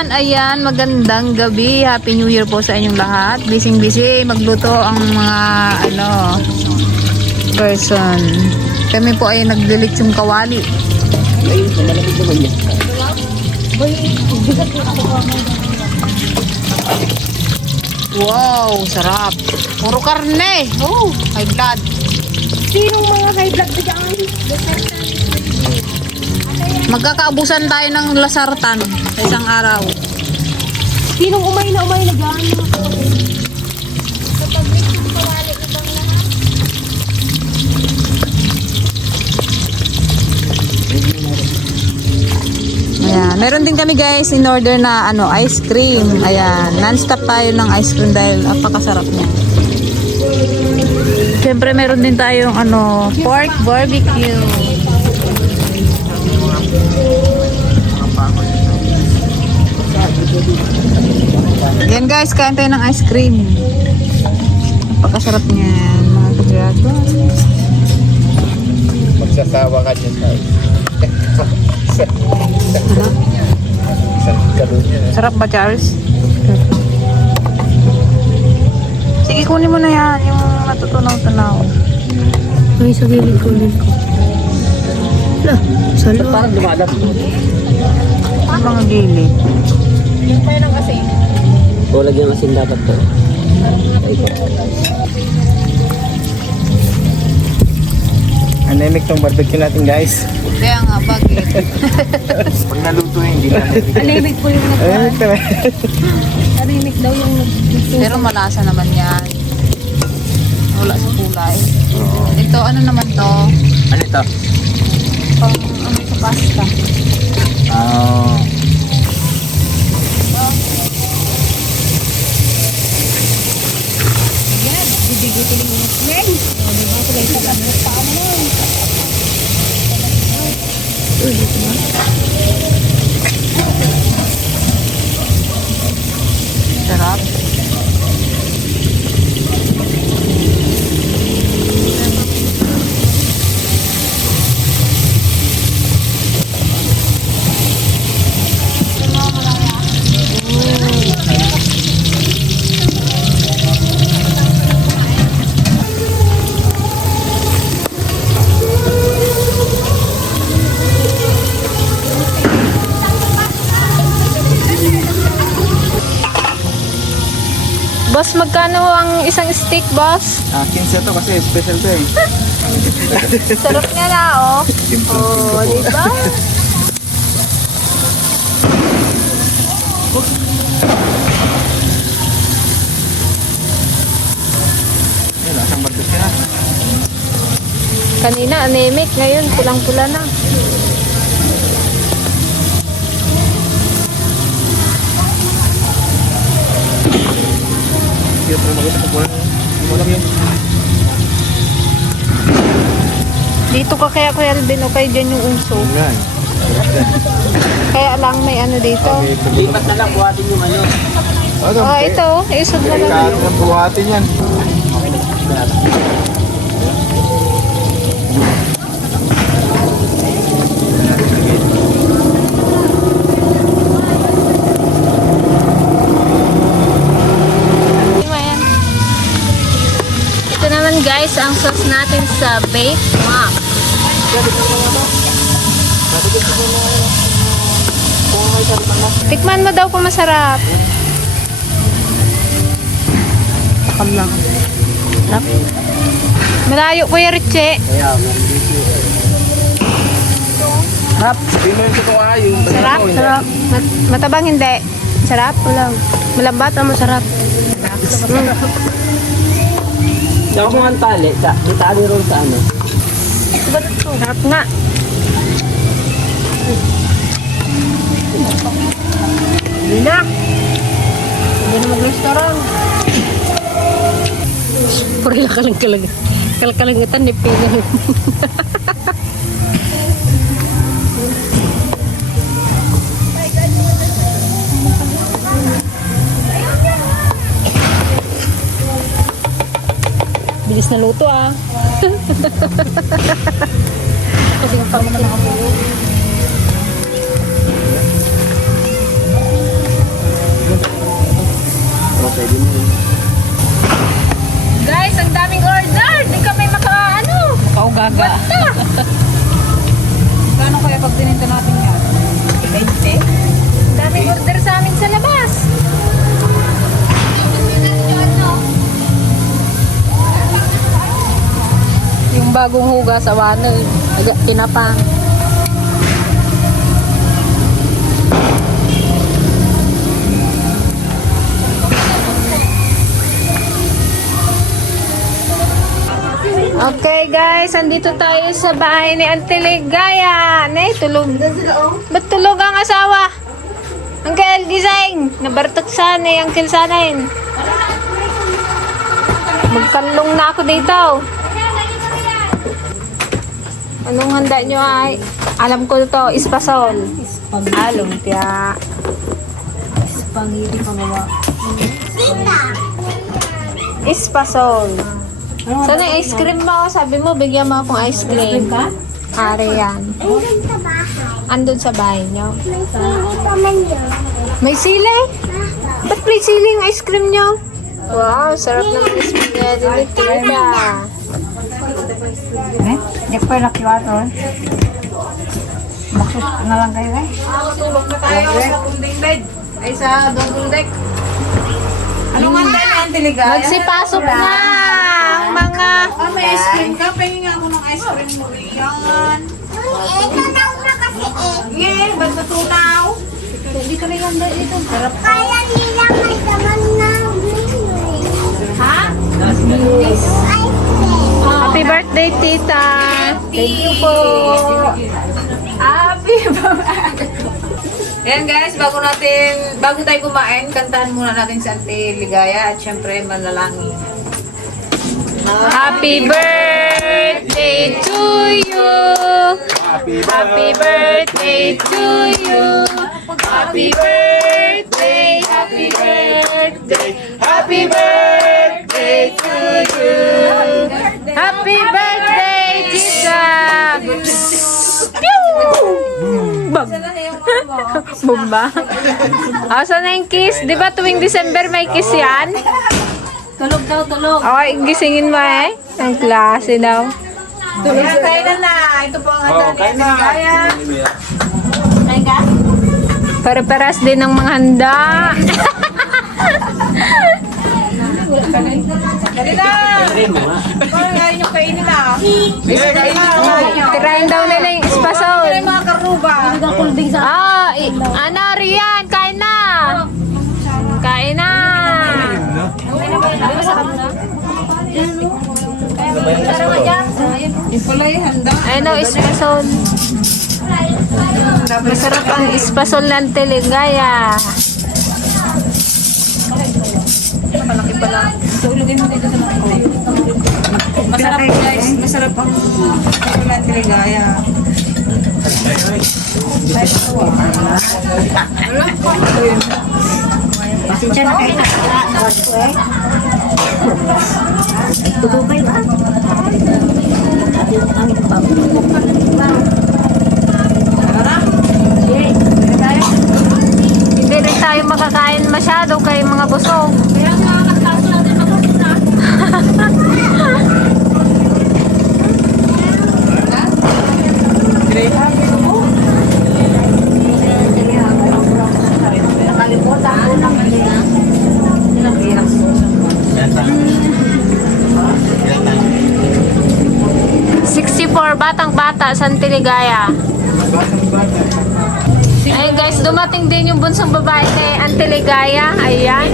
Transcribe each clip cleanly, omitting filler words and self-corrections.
everyone! Ayan, magandang gabi. Happy New Year po sa inyong lahat. Busy magluto ang mga person. Kami po ay naglilitsong kawali. Wow, sarap. Puro karne. Oh, high blood. Sinong mga high blood ba dyan? Magkakaubusan tayo ng lasartan sa isang araw. Sinong umay na dyan? Kapag may kawali ibang lahat. Ayan, meron din kami guys in order na ice cream. Ayan, non-stop tayo ng ice cream dahil napakasarap niya. Siyempre meron din tayong pork barbecue. Yan guys, kain tayo ng ice cream. Napakasarap niyan, mga kadragon. Magsasawa ka niya Sarap ba, Charles? Sige, kunin mo na yan, yung matutunaw-tunaw. Ay, sa gilid ko. Salo. Parang lumalap. Ang mga gilid. Yung pa ng asin. O, lagyan ng asin dapat to. Ay ko. Anemic tong barbecue natin guys. Kaya nga, bakit? Pag naluto hindi na. Anemic po yung Anemic to. Anemic daw yung Pero malasa naman yan. Wala sa kulay. Ito, ano naman to? Ano ito? Pang sa pasta. Sarap. Boss, magkano ang isang steak, boss? 15 to kasi special to eh. Sarap niya na, oh. Oh, di ba? Yun, lasang barbecue na. Kanina, anemic. Ngayon, pulang-pula na. Cute na maganda po. Wala yun. Dito ka kaya Kuya Alvin, o kaya dyan yung uso. Yan. Kaya lang may dito. Lipat na lang, buhatin yung ano. Oh, ito. Isog na lang. Kaya na buhatin yan. Ito naman guys, ang sauce natin sa Bake Mac. Tikman mo daw kung masarap. Takam lang. Sarap. Malayo Kuya Richie. Kaya, sarap. Pino yung totoo ayo. Sarap. Sarap. Matabang hindi. Sarap. Ulang. Malambot ang masarap. Diyan ko ang tali. Itali ron sa ano. Sarap nga. Hindi na. Hindi na mag-restaurant. Purila kalkalangatan ni Pino. Bilis na luto ah. Kasi yung pang mga bagong hugas, awanay. Tinapang. Okay guys, andito tayo sa bahay ni Auntie Ligaya. Tulog. Ba't tulog ang asawa? Uncle, gising. Nabartok sana eh, Uncle Sanain. Magkalong na ako dito. Anong handa nyo ay? Alam ko to, ispasol. Lumpia. Pangili pagawa. Ispasol. Sana yung ice cream mo? Sabi mo, bigyan mo akong ice cream. Ari yan. Andun sa bahay nyo. May sili? Ba't may sili yung ice cream nyo? Wow, sarap ng ice cream niya. Dilitita. Hindi ko yung nakiwato. Bakit na lang kayo eh? Subok na tayo sa building bed. Ay, sa double deck. Anong handa na ang Ligaya? Magsipasok na ang mga... May ice cream ka? Pahingin nga ako ng ice cream mo yan. Tunaw na kasi eh. Yeah, ba't natunaw? Hindi kami ganda dito. Sarap. Kaya nila may daman na. Ha? Happy birthday, tita! Thank you po. Happy birthday. Ayan guys, bago tayo kumain, kantahan muna natin si Auntie Ligaya at syempre manalangin. Happy birthday to you! Happy birthday to you! Happy birthday! Happy birthday! Happy birthday to you! Happy birthday, tita! Pew! Bam! Bomba. Asan na yung kiss? Di ba tuwing December may kiss yan? Tulog daw, tulog. Okay, gisingin mo eh. Ang klase daw. Tulog na tayo na. Ito po ang handa ni Auntie Ligaya. Kain ka? Pare-paras din ng mga handa. Dali na! Parang ngayon yung kainin na. Tirahin daw nila yung espasol. Yung mga karuba. Kulding sa... Ano, Rian, kain na. Kain na. Yung pala yung handa. Ayun o, espasol. Masarap ang espasol ng Ligaya. Malaki pala. So, ilugin mo dito sa mga. Masarap guys. Masarap ang Auntie Ligaya. Pasensya na kayo na. Tugukay ba? Hindi rin tayo makakain masyado kay mga busog. Kaya nga, katapos natin makapuna. Nakalimutan ko ng 64 batang-bata sa Ligaya. Ayun guys, dumating din yung bunsong babae kay Auntie Ligaya. Ayan.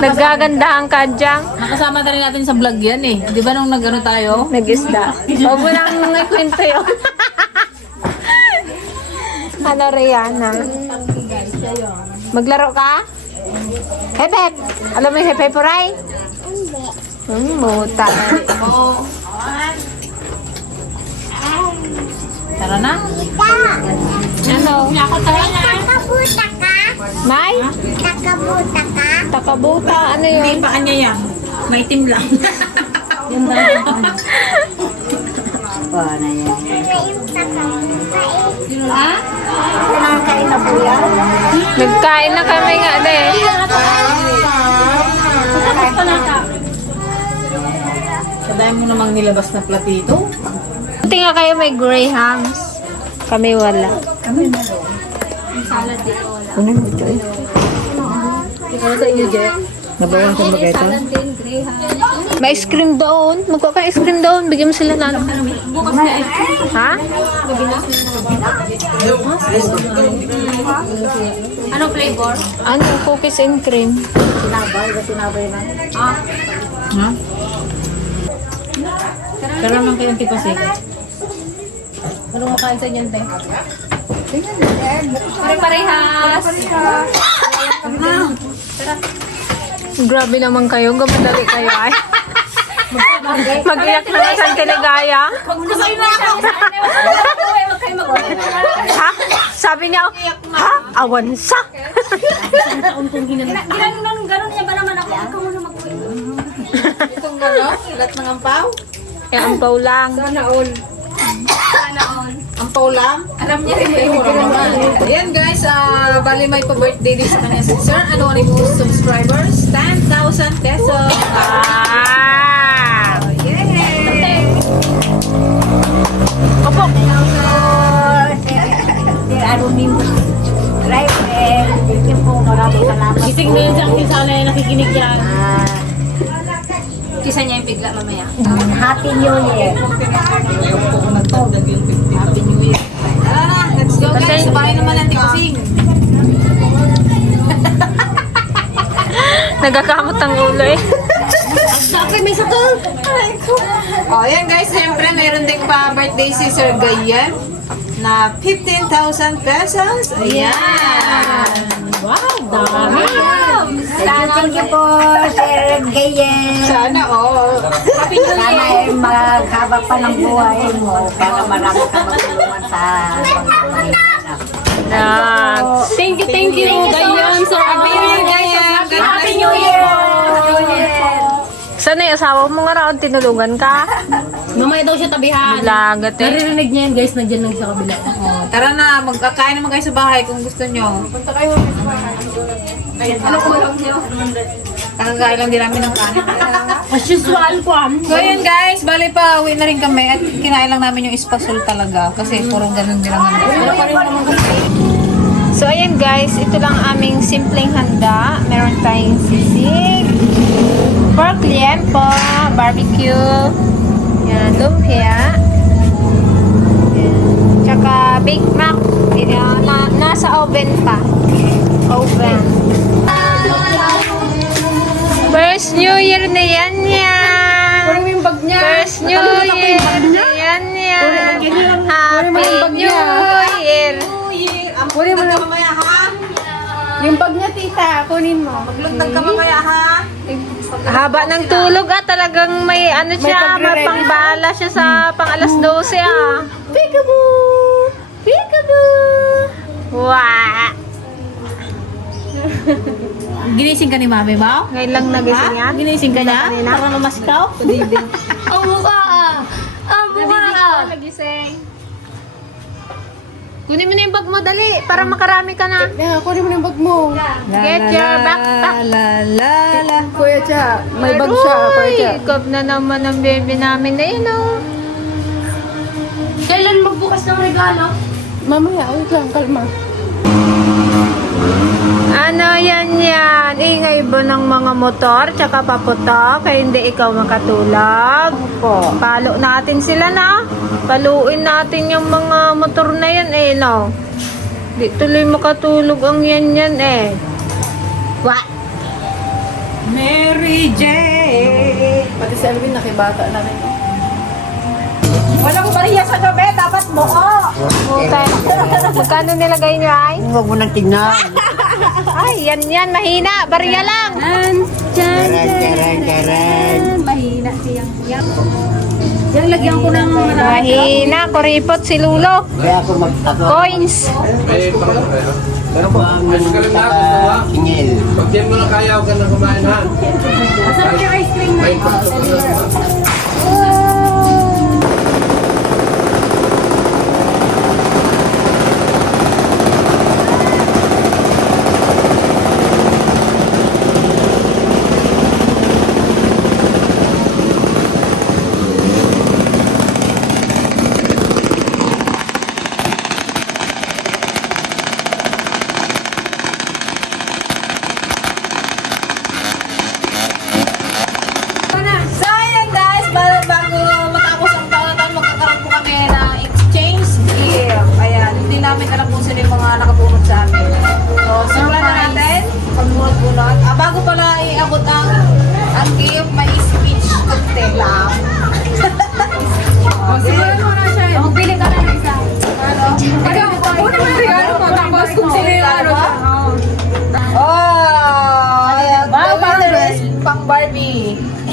Nagaganda ang kadyang. Nakasama na rin natin sa vlog yan eh. Di ba nung nag-ano tayo? Nag-isda. Huwag mo nang ikwento yun. Ano, Rihanna? Maglaro ka? Hepep! Alam mo yung hepep Ray? Hindi. Muta. Tara na. Ano? Nakabuta ka? May? Nakabuta ka? Takabuta. Ano yun? Hindi pa kanya yan. May team lang. Ano yung takabuta eh? Ha? Kinakain na po yan? Nagkain na kami nga din. Sadayan mo namang nilabas na platito. Buti nga kayo may grahams. Kami wala. Ikaw sa inyo, Jet. Nabawasan ba kayo ito? May ice cream doon. Magkuha ka ice cream doon. Bigyan mo sila na. Ha? Anong flavor? Ano? Cookies and cream. Ha? Tara naman kayong tipasig. Anong makain sa inyo, te? Pare-parehas. Grabe naman kayo. Gamadali kayo ay. Mag-iyak na lang sa Teligaya. Magkusayo na ako. Huwag kayo mag-uwi. Ha? Sabi niya, ha? Awan sa. Ganun niya ba naman ako? Ikaw muna mag-uwi. Itong gano'n, ilat ng ampaw? Eh, ang baw lang. Sana all. Ampaw lang? Alam niya rin yung Ayan guys, bali may pa-birthday din sa kanya si Sir. Ano ang most subscribers? 10,000 pesos. Ah! Yay! Opo. Gising na yun siyang sana yung nakikinig yan. Kisa niya yung bigla mamaya. Happy New Year. Happy New Year. Tara na, let's go guys. Sa bahay naman natin kasing. Nagakamot ang ulo eh. Sakit, may sakal. Oh, ayan guys, siyempre meron ding pa-birthday si Sir Gayan na 15,000 pesos. Ayan. Wow, dami. Thank you po, Sir Gayen. Sana all. Sana ay maghaba pa ng buhay mo para marami ka magtulungan sa pangangailangan. Yan. Thank you, Gayan. So, Happy New Year, Gayan. God bless Happy you. New Year! Sana yung asawa mo nga raon tinulungan ka? mamaya daw siya tabihan. Lagat eh. Naririnig niya yan, guys, nandiyan lang sa kabila. Oh, tara na, magkakain naman kayo sa bahay kung gusto nyo. Ano ko lang niyo? Kakakain lang din namin ng kanin. As usual ko, So yun guys, bali pa uwi na rin kami at kinain lang namin yung espasol talaga kasi puro ganun din lang naman. So ayan guys, ito lang aming simpleng handa. Meron tayong sisig, pork liempo, barbecue, yan, lumpia, yan, tsaka Big Mac, yan, nasa oven pa. Oven. First New Year na yan yan. Kunin mo yung bag niya. First New Year na yan yan. Happy New Year. Kunin mo na mamaya ha? Yung bag niya, tita, kunin mo. Maglundag ka mamaya ha? Haba ng tulog talagang may ano siya, may pangbala siya sa pang alas 12 Peekaboo! Peekaboo! Wow! Ginising ka ni mami ba? Ngayon lang nagising yan. Ginising ka na? Para mamaskaw. Ang mukha! Ang mukha! Nagising. Kunin mo na yung bag mo, dali. Para makarami ka na. Kunin mo na yung bag mo. Get your backpack. Kuya Cha, may bag siya, Kuya Cha. Ikap na naman ang baby namin na yun, oh. Kailan magbukas ng regalo? Mamaya, wait lang, kalma. Ano yan yan? Ingay ba ng mga motor tsaka paputok? Kaya hindi ikaw makatulog? Palo natin sila na. Paluin natin yung mga motor na yan eh, no? Di tuloy makatulog ang yan yan eh. What? Mary J. Pati si Alvin, nakibata na rin. Walang bariya sa gabi, dapat buo. Okay. Magkano nilagay niyo ay? Huwag mo nang tignan. Ay, yan, mahina. Barya lang. Mahina siyang yan. Yan, lagyan ko ng Mahina. Kuripot si Lulo. Kaya ako Coins. Pero po ang singil. Pag di mo na kaya, huwag ka na kumain ha. Masarap yung ice cream na ito.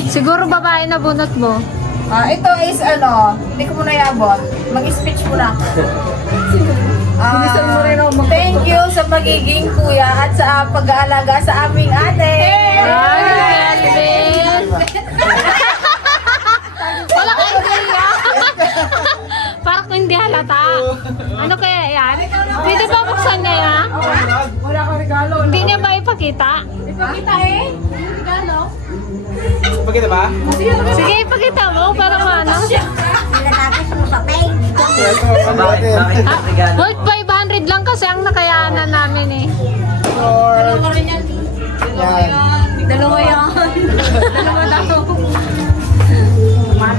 Siguro babae na bunot mo. Ito is hindi ko muna iabot. Mag-speech muna. Thank you sa magiging kuya at sa pag-aalaga sa aming ate. Ay, Melvin! Wala kang idea. Parang hindi halata. Ano kaya yan? Pwede ba buksan niya yan? Wala kang regalo. Hindi niya ba ipakita? Ipakita regalo. Pagkita ba? Sige, ipakita mo para maano. Nilalapis mo sa peg. Wait, 500 lang kasi ang nakayanan namin eh. Dalawa rin yan. Dalawa yan. Dalawa daw.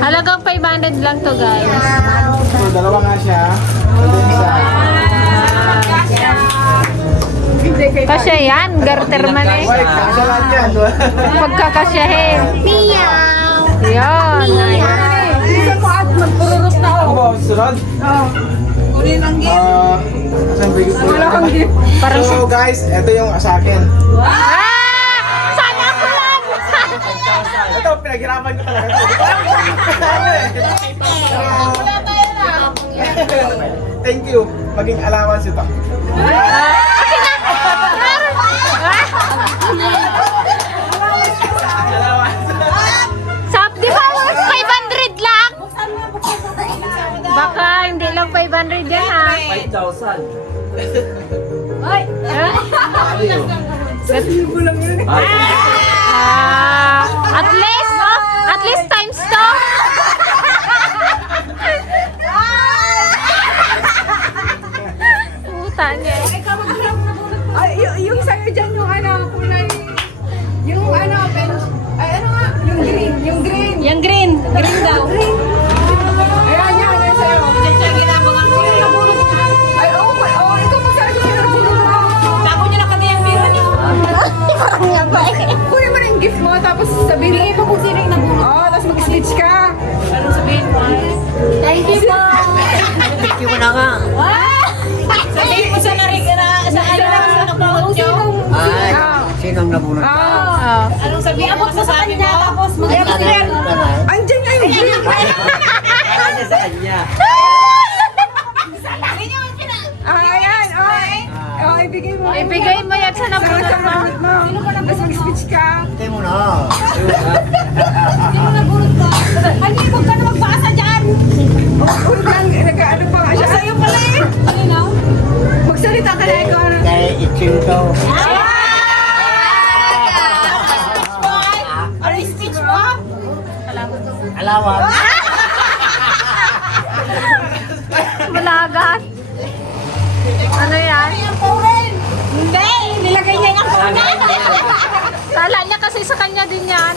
Halagang 500 lang to guys. So, dalawa nga siya. And then isa. Kasya yan, garter man eh. Wait, kasya lahat yan. Pagkakasyahin. Meow! Yan. Isa mo at magpururot na Ako ako. ba, sunod? Kunin ang gift. Saan bigay po? Wala kang gift. So guys, ito yung sa akin. Ah! Sana ako lang! Ito, pinaghirapan ko talaga. Thank you. Maging allowance ito. Sap, di ba 500 lang? Baka hindi lang 500 yan ha. 5,000. Ay! At least times 2. Puta niya. Ay, yung sa'yo dyan, yung kulay. Yung pen. Ay, nga? Yung green. Yung green. Yung green. Green daw. Ayan, yan sa'yo. Diyan siya ginabangan ko. Ay, ikaw magsabi ko na nabulot mo. Tago niya na kami yung biro niyo. Kunin mo na yung gift mo, tapos sabihin mo kung sino yung nabulot. Tapos mag-speech ka. Anong sabihin mo? Thank you po. Thank you mo na nga. Sabihin mo sa narigara, sa nabulot niyo. Ay, sinong nabunod ka? Anong sabihin mo sa sabi mo? Tapos Andiyan nga yung green. Kaya sa kanya. Ayan, ibigay mo. ibigay mo yan sa nabulot Sa mo. nabulot mo. Tapos mag-speech ka. Hindi mo na. Hindi, huwag ka na magpasa dyan. Nag-ano pa nga siya. Sa'yo pala eh. Magsalita ka na ikaw. Kaya itching ko. Ano yung speech mo? Alawan. Malagas. Ano yan? Hindi! Nilagay niya yung kuna. Kala niya kasi sa kanya din yan.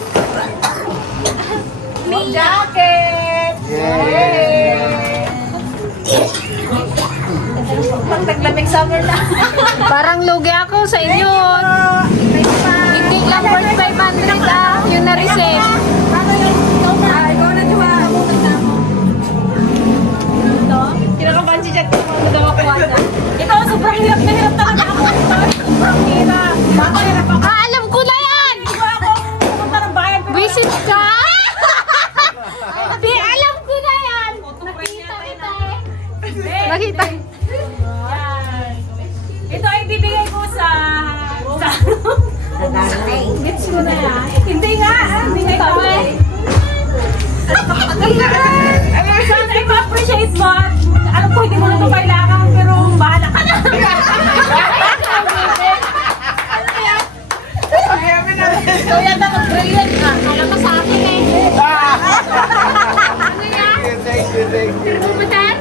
Jacket! Pag taglamig summer na. Parang lugi ako sa inyo. Hindi lang worth 500 yung na-receive. Ikaw na diba? Kinakabahan si Jack kung ano daw ako wala. Ikaw, sobrang hirap na hirap talaga ako. Sobrang hirap. Alam ko na yan! Pupunta ng bayan. Visit ka? Di, alam ko na yan! Nakita kita eh. Nakita. Ito ay bibigay ko sa Sa darating. gets mo na yan. Hindi nga. Hindi ka ba? Sana ay ma-appreciate mo. Alam ko, hindi mo na ito kailangan, pero bahala ka na. Ikaw yata mag-brilliant ka. Alam mo sa akin eh. Ano yan? Thank you. Rumutan?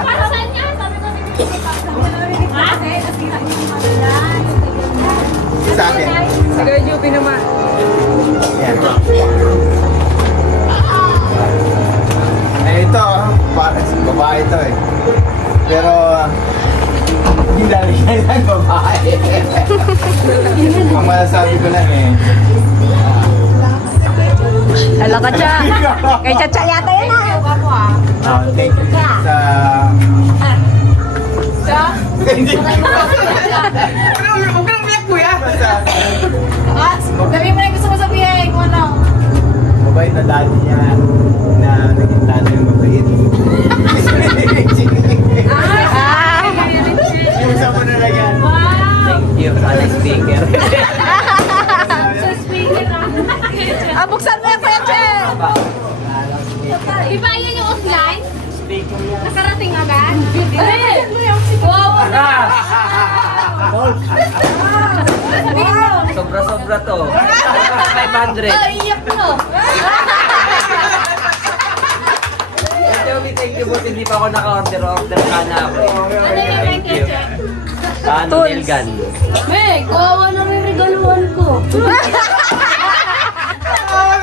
Para saan yan? Sabi ko si Sa akin. Sige, Juby naman. Yan. Eh ito, para sa babae ito eh. Pero, hindi lalagyan ng babae. Ang masasabi ko lang eh. Hala ka siya. Kay Chacha yata yan Thank you sa... Hindi. Huwag ka nang umiyak, kuya. Sabihin mo na yung gusto mo sabihin, kung ano. Mabait na daddy niya na naging tatay yung mabait. Iusan mo na lang yan. Thank you, Alex Speaker. Ah, buksan mo yung peche! Di ba yun yung offline? Speaker yan. Nakarating agad? Wow! Sobra-sobra to. 500. Iyak mo! Thank you, but hindi pa ako naka-order. Order ka na ako. Thank you. Ano, nail gun? May, kawawa na may regaluhan ko.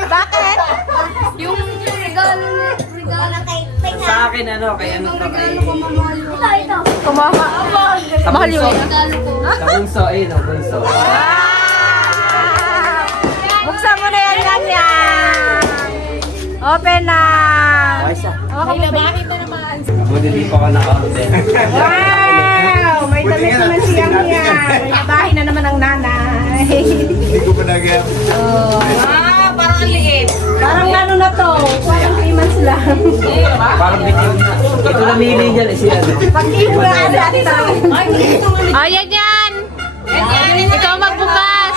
Bakit? Yung regalo kay Sa akin, ano, kay ano to, kay... Ito. Mahal yun. Regalo ko. Sa bunso, ayun, ang bunso. Buksan mo na yan, ganyan. Open na. Okay, siya. Okay na ba? Buti hindi pa ako naka-order. Wow! May Buti damit nga, naman testing siyang natin yan. yan. May nabahay na naman ang nanay. Hindi ko pa nag- Parang ang liit. Parang ano na to? Parang 3 months lang. Parang bitiw na. Ito namili niyan, eh, siya. Pag-ibo na natin. Oh, yan yan! Ikaw magbukas!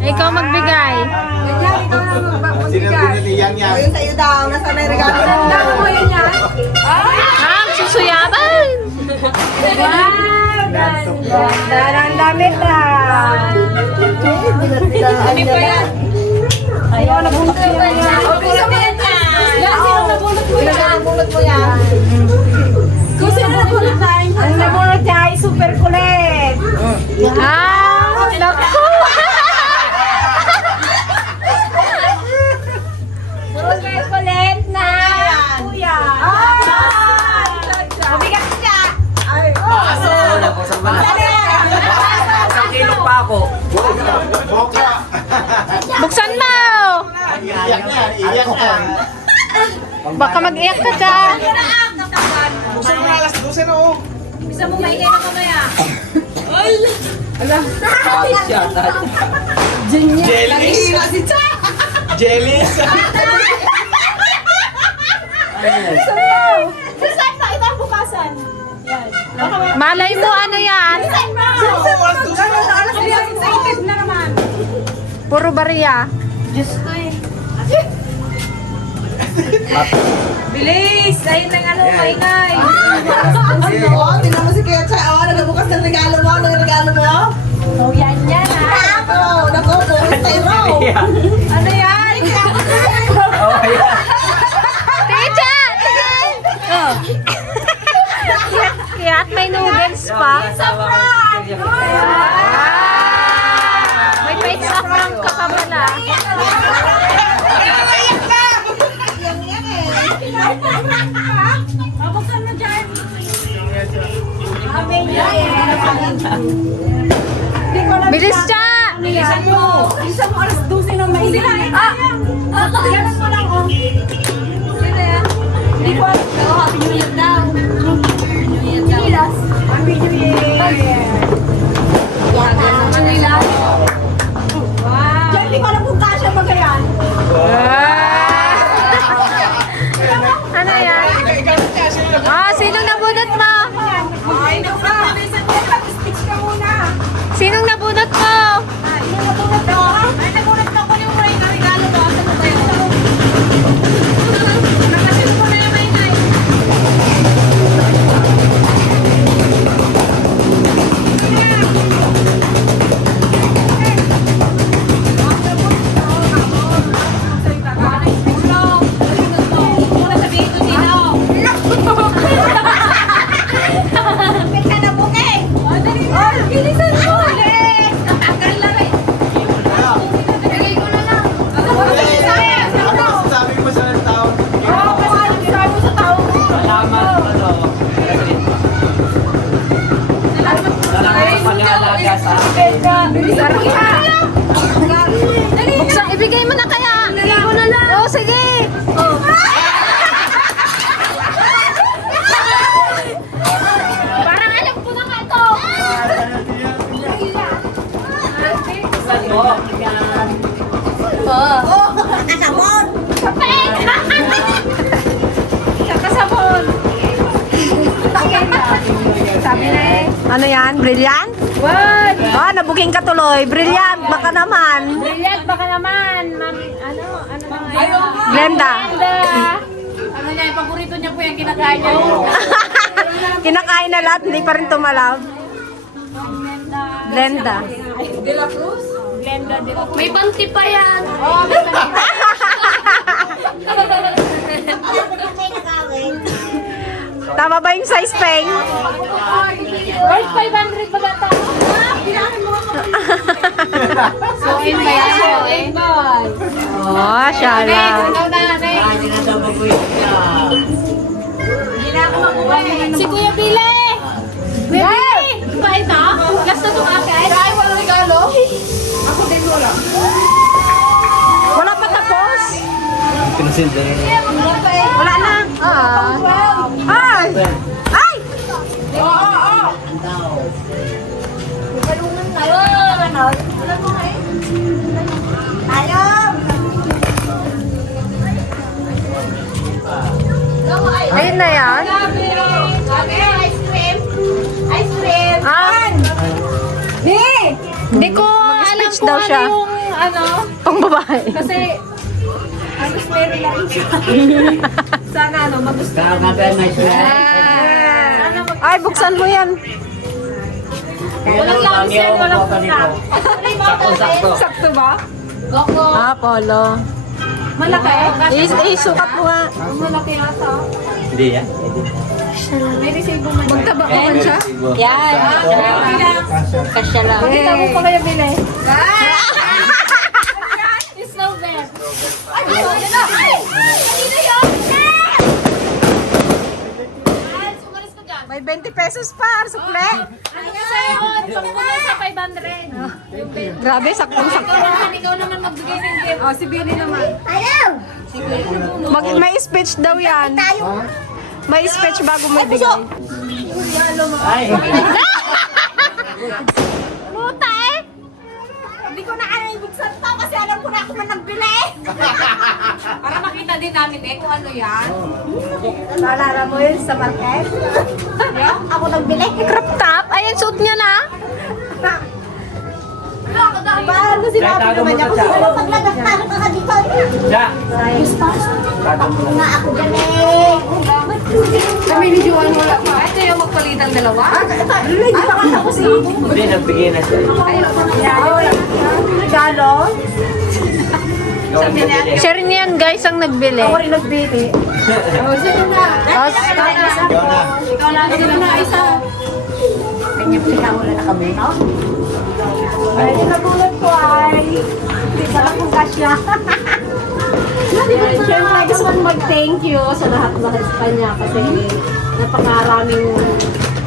Ikaw magbigay. Sino binili yan yan? Ah, susuyaban! Darang damit ah. Ano pa yan? Ayaw, nabunot ko yan. Yan, sino nabunot mo yan? Nabunot mo yan? Kung sino nabunot tayo? Ang nabunot niya ay super kulit. Ah, naku! Super kulit na. Kuya. Mabigat siya. Wala po, saan ba na? Isang kilo pa ako. Boka! Buksan mo! Iyak na, iyak na. Baka mag-iyak ka dyan. Buksan mo na alas 12 na oh. Bisa mo maingay na kamaya. Tapos siya, tapos. Jellies! Jellies! Ano yan? Malay mo ano yan? Puro bariya. Bilis! Ayun lang ano, maingay. Oo, tingnan mo si Kuya Cha. Oo, nagbukas ng regalo mo. Ano yung regalo mo? Oh, yan yan ah. Oo, naku, bonus tayo. Ano yan? Oh, yeah. Teacher! Tingin! Oh. Kaya may noodles pa. Surprise! May face up lang ka pa pala. Mabuksan mo dyan. Bilis siya! Bilisan mo. Bilisan mo, alas 12 na maili. Ah! Bilisan mo lang, oh. Hindi ko alam. Happy New Year daw. Happy New Year daw. Happy New Year. Manila. Wow. Diyan, hindi ko alam kung kasya ba ganyan. Ano yan? Ah, sinong nabunot mo? Ay, naku. Stitch ka muna. Sinong nabunot mo? Ay, nabunod na. Ay, nabunod na ko yung regalo mo. Ano ba yun? Nakasin ko na yung maingay. Ano sabi mo sa tao? Salamat, ano. Salamat pag-aalaga sa akin. Buksan, ibigay mo na kaya. Ligo na lang. Oh, sige. Oh. Parang alam ko na nga ito. Saan mo? Ano yan? Brilliant? What? Ah, nabuking ka tuloy. Brilliant, baka naman. Brilliant, baka naman. Ano na nga? Glenda. Ano niya, yung paborito niya po yung kinakain niya. Kinakain na lahat, hindi pa rin tumalab. Glenda. May banti pa yan. Tama ba yung size, Peng? Worth 500 ba bata? So, yun ba yan? So, yun ba? Oh, shala. Si Kuya Bile! Bebe! Ba ito? Last na itong akin? Ay, walang regalo? Wala pa tapos? Pinasilda na. Wala na. Ay! Ay! Ayun na yan. Ice cream! Ice cream! Ah, Hindi ko alam Mag-speech kung daw ano siya. yung ano. pang babae. Kasi, sana ano, magusto. Ay, buksan mo yan. Walang langis yan, walang putak. Sakto-sakto. Sakto ba? Goko. Ah, polo. Malaki? Sukat mo nga. Malaki yata. Hindi yan. May resibo man. Magtaba ko man siya. Yan. Kasya lang. Pakita mo pa kaya bili. Snowman. Ay, yun na! Kanina yun! Sumalis ka dyan. May 20 pesos pa, sukle. Ano ka sa'yo? Pagpunan sa 500. Grabe, saktong-sakto. Ikaw naman magbigay ng gift. Oh, si Billy naman. May speech daw yan. May speech bago may bigay. Ay! Puta eh! Hindi ko na kaya ibuksan to kasi alam ko na ako man nagbili. Para makita din namin kung ano yan. Naalala mo yun sa market? Ako nagbili. Crop top? Ayan, suot niya na. Paano sinabi Tago mo naman niya? to, Cha. Ano paglagastano ka ka dito? Cha! Ayos pa. Tago mo na. Nga ako galing. Kami ni Joan wala pa. Ito yung magpalitang dalawa? Hindi pa ka tapos eh. Hindi, nagbigay na siya. Regalo? Ikaw ang bibili. Share niyan guys ang nagbili. Ako rin nagbili. Tapos, Ikaw na. Ito na isa. Kanya pinamula na kami. Ay, nabulot ko ay. Hindi ka lang kung kasya. Siyempre, gusto kong mag-thank you sa lahat ng kanya kasi napakaraming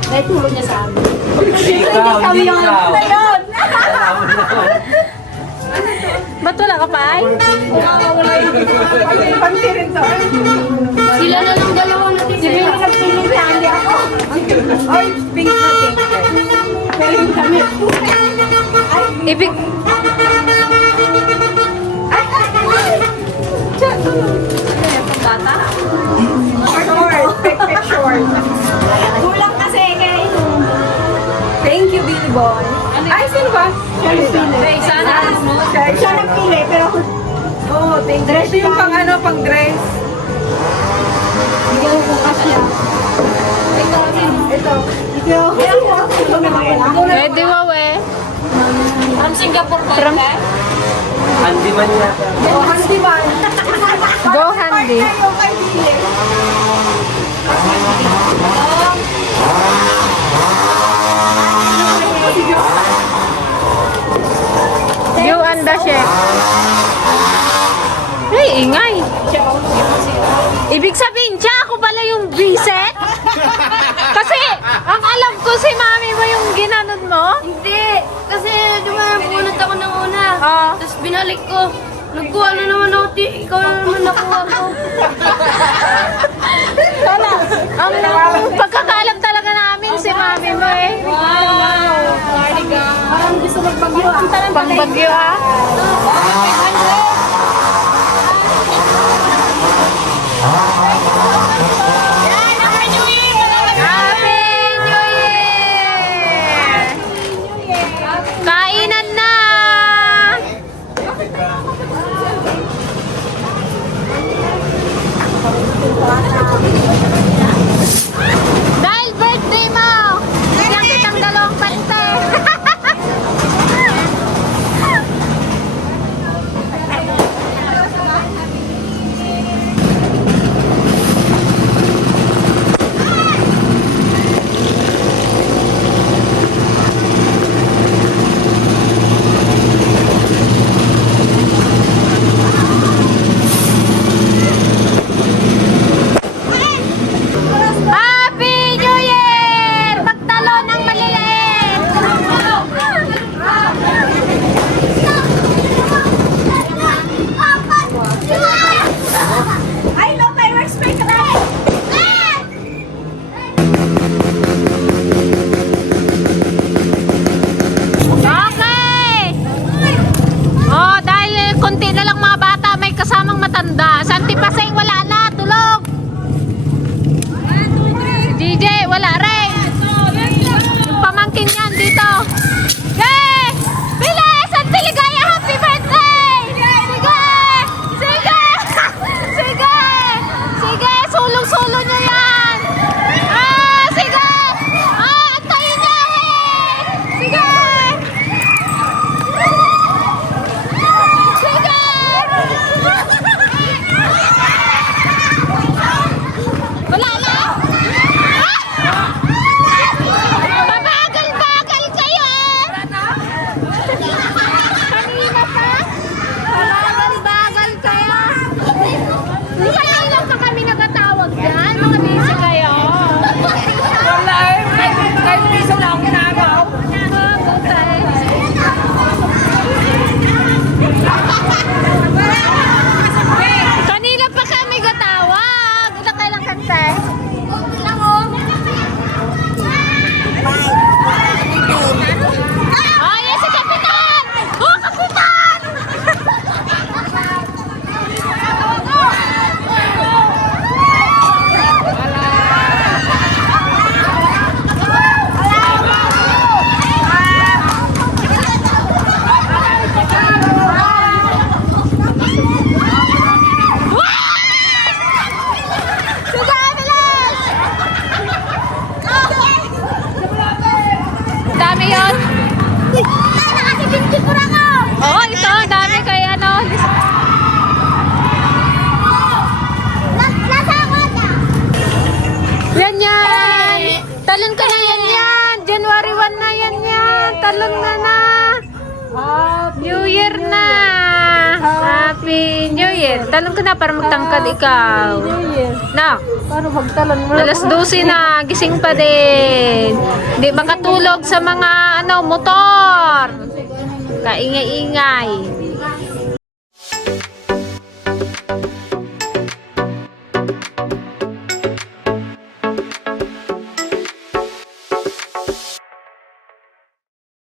naitulong niya sa amin. Ikaw, hindi ikaw. Ayun! Alam mo naman. ba't wala ka pa ay? Pansirin to. Sila na lang dalawa natin. Si Billy nagpiling candy ako. Ay, pink na pink. Pero yung kami. Ibig, Short. Kulang kasi kay... Thank you, Billy Boy. Ay, sino ba? Siya nagpili. Sana mo. Siya nagpili, pero ako... Oo, thank you. Ito yung pang ano, pang dress. Bigyan ko kasya. Ito. Ito. pwede wawe. From Singapore po. From- Andi man yata. Oh, handy man. Go handy. Yung kay Billy. You and the chef. Ay, ingay. Ibig sabihin, siya ako pala yung visit? Kasi, ang alam ko si mami mo yung ginanon mo. Hindi. Kasi bunot ako ng una. Oh. Tapos binalik ko. Nagkuha na naman ako. Ikaw na naman nakuha ko. Wala. Ang pagkakalam talaga namin si mami mo eh. Wow. Party ka. Parang gusto magbagyo ah. Pangbagyo ah. Happy New Year! Paseng wala na, tulog. DJ, wala rin. Yung pamangkin yan dito. Yay! Bilis! At Tiligaya, happy birthday! Sige! Sige! Sige! Sige! Sulong-sulo nyo yan! Ah! Sige! Ah! Antayin nyo! Sige! Sige! Wala na? Mabagal-bagal kayo! Kanina pa? Mabagal-bagal kayo? Kanina pa kami nagatawag dyan? Mga busy kayo? Wala eh. Kahit piso lang ako nagaw. Kanina pa kami gatawag. Ito kailang kante? Oh, yes, si Kapitan! Oh, Kapitan! Sige, bilis! Dami yun. Oo, ito. Dami kaya ano. Yan yan. Talon ka na yan yan. January 1 na yan yan. Talon na na. New Year na. Happy New Year. Talon ka na para magtangkad ikaw. Na. Paano magtalon mo? Alas 12 na, gising pa din. Hindi makatulog sa mga motor. Kaingay-ingay.